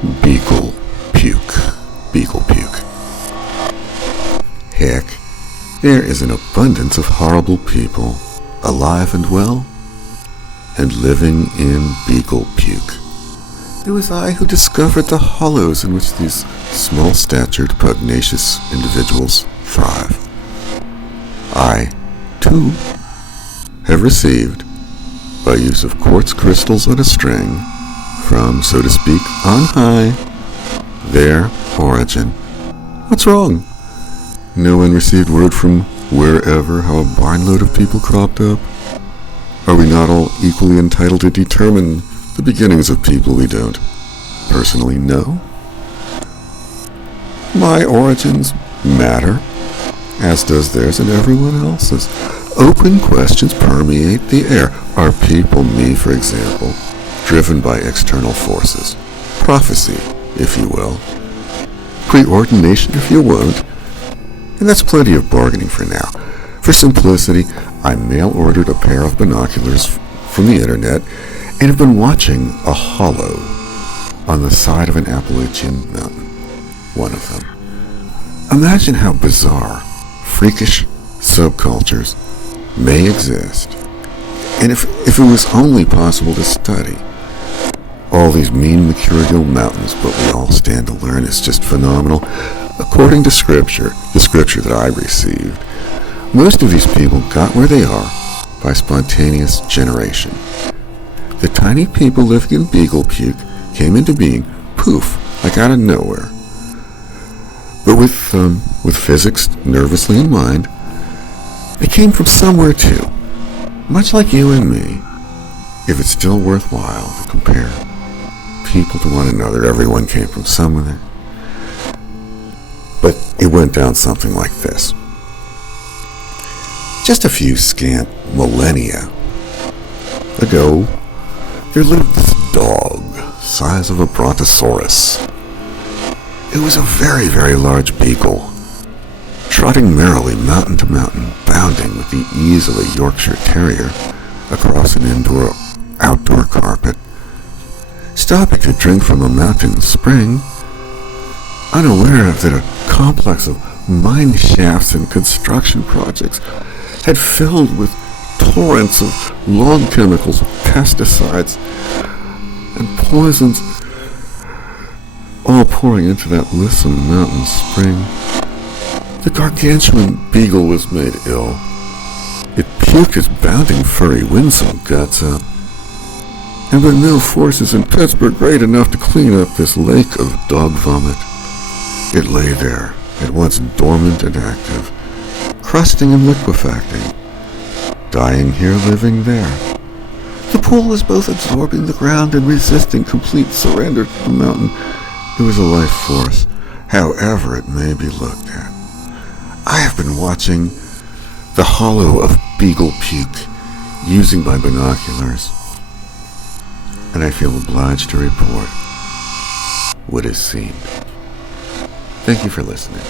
Beaglepuke. Heck, there is an abundance of horrible people, alive and well, and living in Beaglepuke. It was I who discovered the hollows in which these small-statured, pugnacious individuals thrive. I, too, have received, by use of quartz crystals on a string, from, so to speak, on high, their origin. What's wrong? No one received word from wherever how a barnload of people cropped up? Are we not all equally entitled to determine the beginnings of people we don't personally know? My origins matter, as does theirs and everyone else's. Open questions permeate the air. Are people, me for example, driven by external forces? Prophecy, if you will. Preordination, if you won't. And that's plenty of bargaining for now. For simplicity, I mail-ordered a pair of binoculars from the internet and have been watching a hollow on the side of an Appalachian mountain. One of them. Imagine how bizarre, freakish subcultures may exist. And if it was only possible to study. All these mean mercurial mountains, but we all stand to learn is just phenomenal. According to Scripture, the Scripture that I received, most of these people got where they are by spontaneous generation. The tiny people living in Beaglepuke came into being, poof, like out of nowhere. But with physics nervously in mind, they came from somewhere too. Much like you and me, if it's still worthwhile to compare people to one another, everyone came from somewhere. But it went down something like this. Just a few scant millennia ago, there lived this dog, size of a brontosaurus. It was a very, very large beagle, trotting merrily mountain to mountain, bounding with the ease of a Yorkshire Terrier across an outdoor carpet, stopping to drink from a mountain spring, unaware that a complex of mine shafts and construction projects had filled with torrents of lawn chemicals, pesticides, and poisons, all pouring into that lissome mountain spring. The gargantuan beagle was made ill. It puked its bounding, furry, winsome guts up. And with no forces in Pittsburgh great enough to clean up this lake of dog vomit, it lay there, at once dormant and active, crusting and liquefacting, dying here, living there. The pool was both absorbing the ground and resisting complete surrender to the mountain. It was a life force, however it may be looked at. I have been watching the hollow of Beaglepuke using my binoculars, and I feel obliged to report what is seen. Thank you for listening.